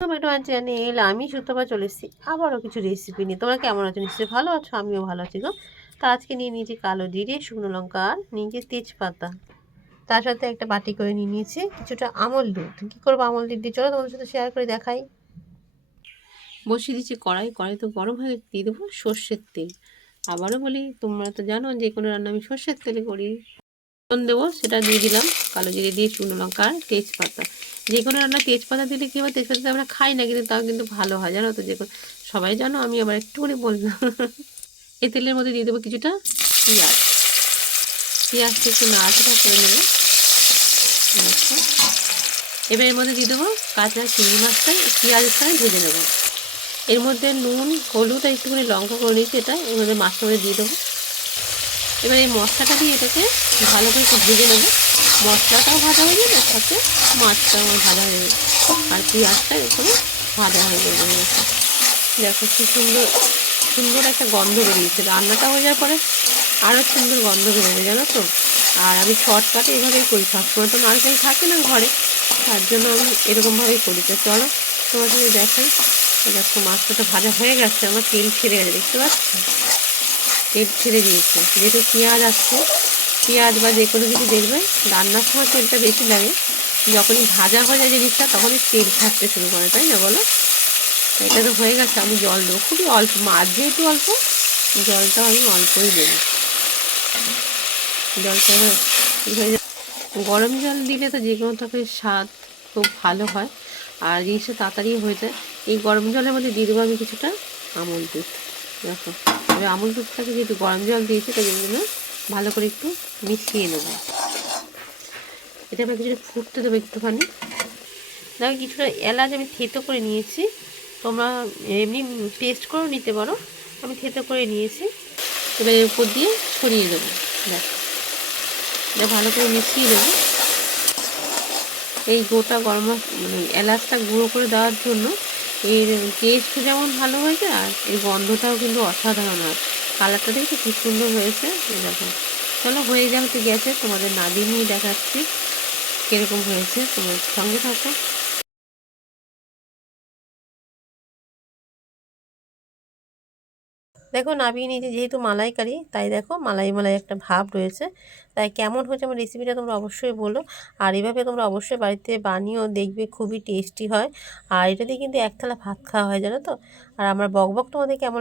তোমার চ্যানেল আমি সুতপা চলে এসেছি আবারও কিছু রেসিপি নিয়ে। তোমরা কেমন আছো? নিশ্চয়ই ভালো আছো, আমিও ভালো আছি গো। তা আজকে নিয়ে নিয়েছি কালো জিরে, শুকনো লঙ্কা আর নিয়েছি তেজপাতা। তার সাথে একটা বাটি করে নিয়ে নিয়েছি কিছুটা আমল দুধ। কী করবো আমল দুধ দিয়ে, চলো তোমাদের সাথে শেয়ার করে দেখাই। বসিয়ে দিচ্ছি কড়াই, কড়াই তো গরম হয়ে দিয়ে দেবো সর্ষের তেল। আবারও বলি, তোমরা তো জানো যে কোনো রান্না আমি সর্ষের তেলে করি। দেবো সেটা দিয়ে দিলাম কালো জিরে দিয়ে শুকনো লঙ্কা আর তেজপাতা। যে কোনো রান্না তেজপাতা দিলে কী হয়, তেজপাতা আমরা খাই না কিন্তু তাও কিন্তু ভালো হয়, জানো তো। যে সবাই জানো, আমি আবার একটু করে বললাম। এই তেলের মধ্যে দিয়ে দেবো কিছুটা পেঁয়াজ। পেঁয়াজটা একটু নাড়াচাড়া করে নেবো। এবার এর মধ্যে দিয়ে দেবো কাঁচা চিংড়ি মাছটা পেঁয়াজের সঙ্গে ভেজে নেবো। এর মধ্যে নুন হলুদ আর একটুখানি লঙ্কা করে নিয়েছি, এটা এর মধ্যে মাছটা মধ্যে দিয়ে দেবো। এবার এই মশলাটা দিয়ে এটাকে ভালো করে একটু ভেজে নেবো। মশলাটাও ভাজা হয়ে যাবে, তার সাথে মাছটাও ভাজা হয়ে যাবে, আর পেঁয়াজটা এরকম ভাজা হয়ে যাবে। দেখো কি সুন্দর সুন্দর একটা গন্ধ বেরিয়েছে। রান্নাটা হয়ে যাওয়ার পরে আরও সুন্দর গন্ধ বেরোবে, জানো তো। আর আমি শর্টকাটে এইভাবেই করি, সবসময় তো নারকেল থাকে না ঘরে, তার জন্য আমি এরকমভাবেই করি। তো চলো তোমার সঙ্গে দেখাই। দেখো মাছটা তো ভাজা হয়ে গেছে, আমার তেল ছেড়ে গেছে, দেখতে পাচ্ছি তেল ছেড়ে দিয়েছে। যেহেতু পেঁয়াজ আসছে, পেঁয়াজ বা যে কোনো কিছু দেখবে রান্নার সময় তেলটা বেশি লাগে, যখনই ভাজা হয়ে যায় জিনিসটা তখনই তেল ছাড়তে শুরু করে, তাই না বলো? এটা তো হয়ে গেছে, আমি জল দেবো খুবই অল্প, মাছ যেহেতু অল্প জলটা আমি অল্পই দেবো। জলটা হয়ে যায়, গরম জল দিলে তো যে কোনো তরকারির স্বাদ খুব ভালো হয় আর জিনিসটা তাড়াতাড়ি হয়ে যায়। এই গরম জলের মধ্যে দিয়ে দেবো আমি কিছুটা আমল দুধ। দেখো এবার আমল দুধটাকে যেহেতু গরম জল দিয়েছি তাই জন্য ভালো করে একটু মিশিয়ে নেবো। এটা আমি কিছুটা ফুটতে দেবো একটুখানি। দেখো কিছুটা এলাচ আমি থেতো করে নিয়েছি, তোমরা এমনি পেস্ট করেও নিতে পারো, আমি থেতো করে নিয়েছি। এবার এর উপর দিয়ে ছড়িয়ে দেবো। দেখো এটা ভালো করে মিশিয়ে দেবো। এই গোটা গরম মানে এলাচটা গুঁড়ো করে দেওয়ার জন্য এর টেস্ট যেমন ভালো হয়ে যায় আর এর গন্ধটাও কিন্তু অসাধারণ হয়। কালারটা দেখতে খুব সুন্দর হয়েছে। দেখো চলো হয়ে যাবে, তো গ্যাসে তোমাদের নামিয়ে নিয়ে দেখাচ্ছি কীরকম হয়েছে, তোমার সঙ্গে থাকো। দেখো নামিয়ে নিয়েছি, যেহেতু মালাইকারি তাই দেখো মালাই মালাই একটা ভাব রয়েছে। তাই কেমন হয়েছে আমার রেসিপিটা তোমরা অবশ্যই বলো। আর এভাবে তোমরা অবশ্যই বাড়িতে বানিয়েও দেখবে, খুবই টেস্টি হয়। আর এটা দিয়ে কিন্তু এক থালা ভাত খাওয়া হয়, জানো তো। আর আমার বকবক তোমাদের কেমন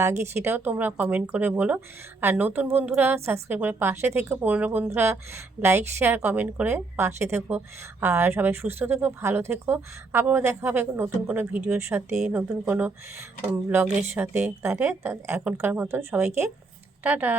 লাগে সেটাও তোমরা কমেন্ট করে বলো। আর নতুন বন্ধুরা সাবস্ক্রাইব করে পাশে থেকো, পুরনো বন্ধুরা লাইক শেয়ার কমেন্ট করে পাশে থেকো। আর সবাই সুস্থ থেকো, ভালো থেকো। আবারও দেখা হবে নতুন কোনো ভিডিওর সাথে, নতুন কোনো ব্লগের সাথে। তাহলে এখনকার মতন সবাইকে টাটা।